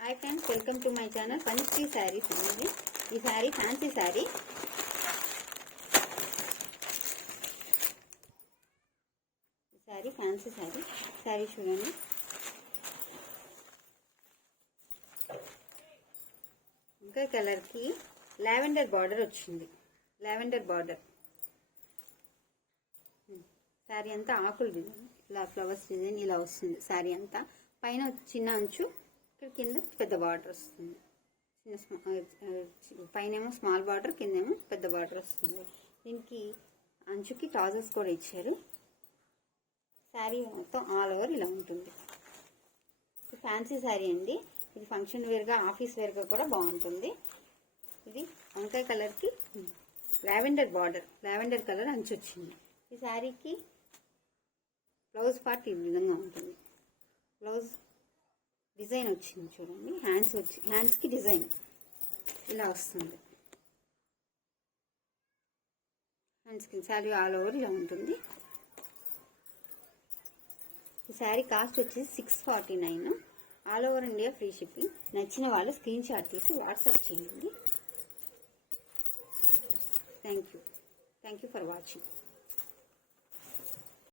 Hi friends, welcome to my channel Punchhi saris అనేది. ఈ sari fancy sari. ఈ శారీ ఫ్యాన్సీ శారీ. శారీ చూడండి. ఇంకా కలర్కి లావెండర్ బార్డర్ వచ్చింది. Lavender border. శారీ అంతా ఆకులు డిజైన్, ఇలా ఫ్లవర్స్ డిజైన్ ఇలా వస్తుంది. శారీ అంతా పైన చిన్న అంచు, ఇక్కడ కింద పెద్ద బార్డర్ వస్తుంది. చిన్న పైనేమో స్మాల్ బార్డర్, కిందేమో పెద్ద బార్డర్ వస్తుంది. దీనికి అంచుకి టాజర్స్ కూడా ఇచ్చారు. శారీ మొత్తం ఆల్ ఓవర్ ఇలా ఉంటుంది. ఇది ఫ్యాన్సీ శారీ అండి. ఇది ఫంక్షన్ వేర్గా, ఆఫీస్ వేర్గా కూడా బాగుంటుంది. ఇది వంకాయ కలర్కి లావెండర్ బార్డర్, లావెండర్ కలర్ అంచు వచ్చింది. ఈ శారీకి బ్లౌజ్ పార్ట్ ఈ విధంగా ఉంటుంది. బ్లౌజ్ డిజైన్ వచ్చింది చూడండి. హ్యాండ్స్కి డిజైన్ ఇలా వస్తుంది. హ్యాండ్స్కి శారీ ఆల్ ఓవర్ ఇలా ఉంటుంది. ఈ శారీ కాస్ట్ వచ్చేసి 649. All over India free shipping. నచ్చిన వాళ్ళు స్క్రీన్ షాట్ తీసి వాట్సాప్ చేయండి. Thank you for watching.